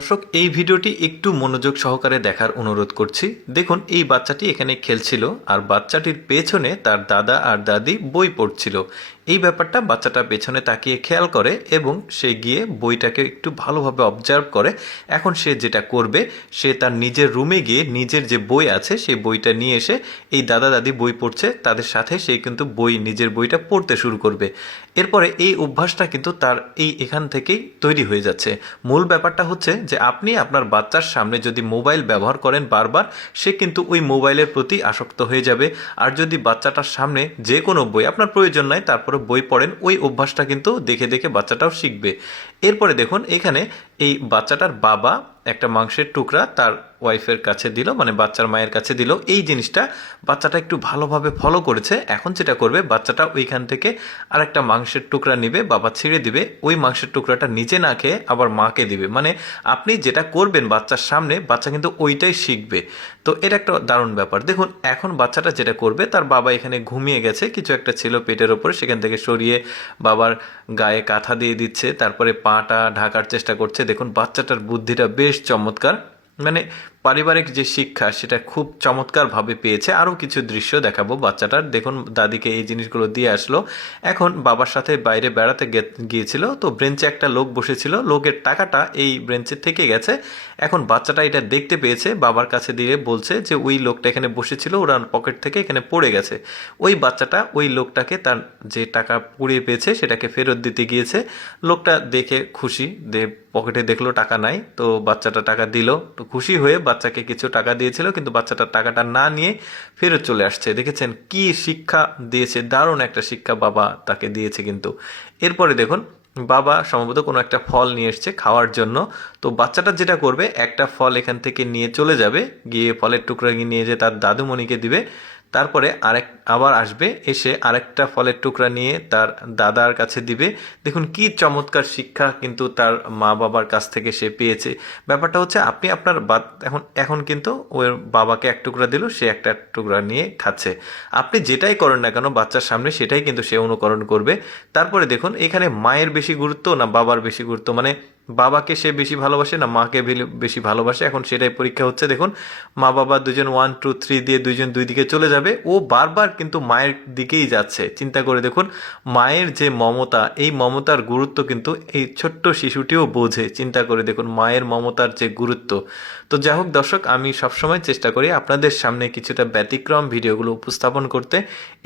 দর্শক এই ভিডিওটি একটু মনোযোগ সহকারে দেখার অনুরোধ করছি। দেখুন এই বাচ্চাটি এখানে খেলছিল আর বাচ্চাটির পেছনে তার দাদা আর দাদি বই পড়ছিল। এই ব্যাপারটা বাচ্চাটা পেছনে তাকিয়ে খেয়াল করে এবং সে গিয়ে বইটাকে একটু ভালোভাবে অবজার্ভ করে। এখন সে যেটা করবে, সে তার নিজের রুমে গিয়ে নিজের যে বই আছে সেই বইটা নিয়ে এসে এই দাদা দাদি বই পড়ছে তাদের সাথে সে কিন্তু নিজের বইটা পড়তে শুরু করবে। এরপরে এই অভ্যাসটা কিন্তু তার এখান থেকেই তৈরি হয়ে যাচ্ছে। মূল ব্যাপারটা হচ্ছে যে আপনি আপনার বাচ্চার সামনে যদি মোবাইল ব্যবহার করেন বারবার, সে কিন্তু ওই মোবাইলের প্রতি আসক্ত হয়ে যাবে। আর যদি বাচ্চাটার সামনে যে কোনো বই আপনার প্রয়োজন নাই তারপরে বই পড়েন, ওই অভ্যাসটা কিন্তু দেখে দেখে বাচ্চাটাও শিখবে। এরপরে দেখুন এখানে এই বাচ্চাটার বাবা একটা মাংসের টুকরা তার ওয়াইফের কাছে দিল, মানে বাচ্চার মায়ের কাছে দিল। এই জিনিসটা বাচ্চাটা একটু ভালোভাবে ফলো করেছে। এখন যেটা করবে, বাচ্চাটা ওইখান থেকে আরেকটা মাংসের টুকরা নেবে, বাবা ছেড়ে দিবে, ওই মাংসের টুকরাটা নিজে না খেয়ে আবার মাকে দিবে। মানে আপনি যেটা করবেন বাচ্চার সামনে, বাচ্চা কিন্তু ওইটাই শিখবে। তো এটা একটা দারুণ ব্যাপার। দেখুন এখন বাচ্চাটা যেটা করবে, তার বাবা এখানে ঘুমিয়ে গেছে, কিছু একটা ছিল পেটের ওপরে, সেখান থেকে সরিয়ে বাবার গায়ে কাঁথা দিয়ে দিচ্ছে, তারপরে পাটা ঢাকার চেষ্টা করছে। দেখুন বাচ্চাটার বুদ্ধিটা বেশ চমৎকার, মানে পারিবারিক যে শিক্ষা সেটা খুব চমৎকারভাবে পেয়েছে। আরও কিছু দৃশ্য দেখাবো বাচ্চাটার। দেখুন দাদিকে এই জিনিসগুলো দিয়ে আসলো। এখন বাবার সাথে বাইরে বেড়াতে গিয়েছিল, তো বেঞ্চে একটা লোক বসেছিল, লোকের টাকাটা এই বেঞ্চে থেকে গেছে। এখন বাচ্চাটা এটা দেখতে পেয়েছে, বাবার কাছে দিয়ে বলছে যে ওই লোকটা এখানে বসেছিল, ওরা পকেট থেকে এখানে পড়ে গেছে। ওই বাচ্চাটা ওই লোকটাকে তার যে টাকা পুড়িয়ে পেয়েছে সেটাকে ফেরত দিতে গিয়েছে। লোকটা দেখে খুশি, পকেটে দেখলো টাকা নাই, তো বাচ্চাটা টাকা দিল। তো খুশি হয়ে বাচ্চাকে কিছু টাকা দিয়েছিল, কিন্তু বাচ্চাটা টাকাটা না নিয়ে ফেরত চলে আসছে। দেখেছেন কি শিক্ষা দিয়েছে, দারুণ একটা শিক্ষা বাবা তাকে দিয়েছে কিন্তু। এরপরে দেখুন বাবা সম্ভবত কোনো একটা ফল নিয়ে এসছে খাওয়ার জন্য। তো বাচ্চাটা যেটা করবে, একটা ফল এখান থেকে নিয়ে চলে যাবে, গিয়ে ফলের টুকরা নিয়ে যেয়ে তার দাদুমণিকে দিবে। তারপরে আবার আসবে, এসে আরেকটা ফলের টুকরা নিয়ে তার দাদার কাছে দিবে। দেখুন কি চমৎকার শিক্ষা কিন্তু তার মা বাবার কাছ থেকে সে পেয়েছে। ব্যাপারটা হচ্ছে আপনি আপনার এখন এখন কিন্তু ওই বাবাকে এক টুকরা দিল, সে একটা টুকরা নিয়ে খাচ্ছে। আপনি যেটাই করেন না কেন বাচ্চার সামনে, সেটাই কিন্তু সে অনুকরণ করবে। তারপরে দেখুন এখানে মায়ের বেশি গুরুত্ব না বাবার বেশি গুরুত্ব, মানে বাবাকে সে বেশি ভালোবাসে না মাকে বেশি ভালোবাসে, এখন সেটাই পরীক্ষা হচ্ছে। দেখুন মা বাবা দুজন 1 2 3 দিয়ে দুইজন দুই দিকে চলে যাবে, ও বারবার কিন্তু মায়ের দিকেই যাচ্ছে। চিন্তা করে দেখুন মায়ের যে মমতা, এই মমতার গুরুত্ব কিন্তু এই ছোট্ট শিশুটিও বোঝে। চিন্তা করে দেখুন মায়ের মমতার যে গুরুত্ব। তো যাই হোক দর্শক, আমি সবসময় চেষ্টা করি আপনাদের সামনে কিছুটা ব্যতিক্রম ভিডিওগুলো উপস্থাপন করতে।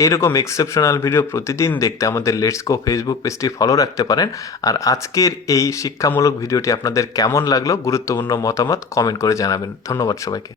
এরকম এক্সেপশনাল ভিডিও প্রতিদিন দেখতে আমাদের লেটস গো ফেসবুক পেজটি ফলো রাখতে পারেন। আর আজকের এই শিক্ষামূলক ভিডিওটি আপনাদের কেমন লাগলো, গুরুত্বপূর্ণ মতামত কমেন্ট করে জানাবেন। ধন্যবাদ সবাইকে।